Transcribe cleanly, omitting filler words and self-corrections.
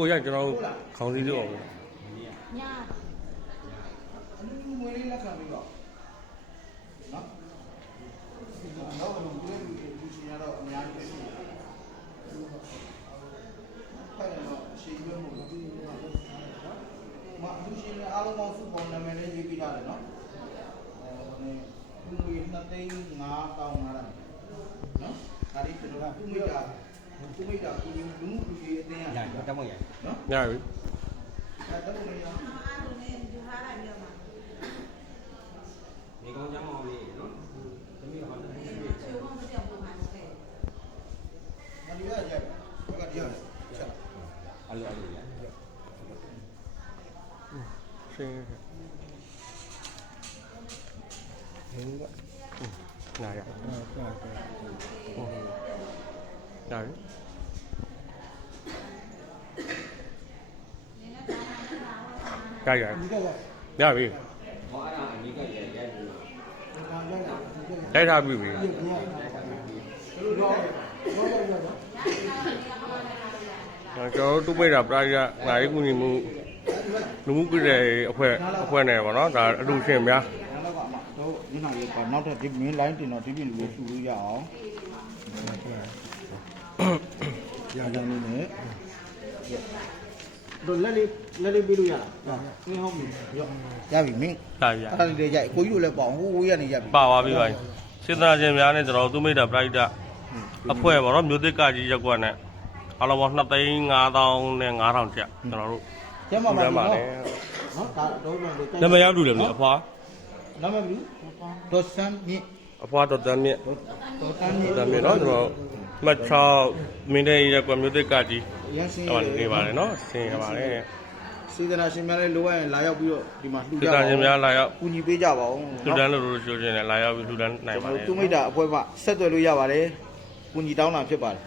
ကိုရကျွန်တော်ခေါင်းစည်းလို့အောင်ညအမှုမွေးလေးလက်ခံပြီးတော့နော်တော့ဘယ်လိုဒီရှင်ရတော့အများကြီးရှိတယ်ဖိုင်တော့ရှင်းရမို့ဒီမအမှုရှင်အားလုံးပေါင်းစုပေါင်းနာမည်လေးရေးပြရတယ်နော်ဒီငွေ2,500,000နော်ဒါဒီကျွန်တော်ကဥမိတာကိုလူမှုလူကြီးအတင်းရတက်မရနော်ရပြီအဲ့တော့လည်းရဒီကောင်ကြောင်းအောင်လေးနော်သမီးကဘာလဲမလီရရဘက်ကတရားချက်အလိုအလိုရရှင်းနာရနာရကြရရပြီဟောအဲ့ဒါအမိကရိုက်ပြီးရိုက်ထားပြီပြီကျွန်တော်တို့ပိတ်တာပရာဂါရီကူညီမှုလူမှုကိစ္စအဖွဲ့နဲ့ပေါ့နော်ဒါအလူရှင်များနောက်ကမှတို့ညနေလေးပေါ့နောက်ထပ်ဒီမင်း line တင်တော့ဒီပြည်လူကိုစုလို့ရအောင်ရကြနေနဲ့တို့လက်လေးပေးလို့ရလားနင်းဟုတ်ပြီရပြီမင်းဒါရအဲ့ဒါလေးရိုက်ကိုကြီးကိုလည်းပေါ့ဟိုးရနေရပြီပါပါပြီပါစေတနာရှင်များနဲ့ကျွန်တော်သူမိတာပရိဒတ်အဖွဲ့ပေါ့နော်မြို့သစ်ကကြီးရက်ကွက်နဲ့အလောပေါင်း2,500,000နဲ့9,000ကျပ်ကျွန်တော်တို့ကျမပါနော်နော်ဒါတော့နမရောက်တူတယ်မြေအဖွာနမဘူးဒေါ်စမ်းမြင့်အဖွာတော်တန်းမြင့်ဒေါ်စမ်းမြင့်တော်မြင့်နော်ကျွန်တော်မှတ်6မင်းတဲ့ရက်ကွက်မြို့သစ်ကကြီးရန်စင်းဟောနေပါတယ်နော်ဆင်းရပါတယ်စေတနာရှင်များလည်းလိုအပ်ရင်လာရောက်ပြီးတော့ဒီမှာလှူကြပါဦးစေတနာရှင်များလာရောက်ကူညီပေးကြပါဦးလှူဒန်းလို့ဆိုရှင်လည်းလာရောက်ပြီးလှူဒန်းနိုင်ပါတယ်သူမိတာအဖွဲ့မှဆက်သွယ်လို့ရပါတယ်ကူညီတောင်းတာဖြစ်ပါတယ်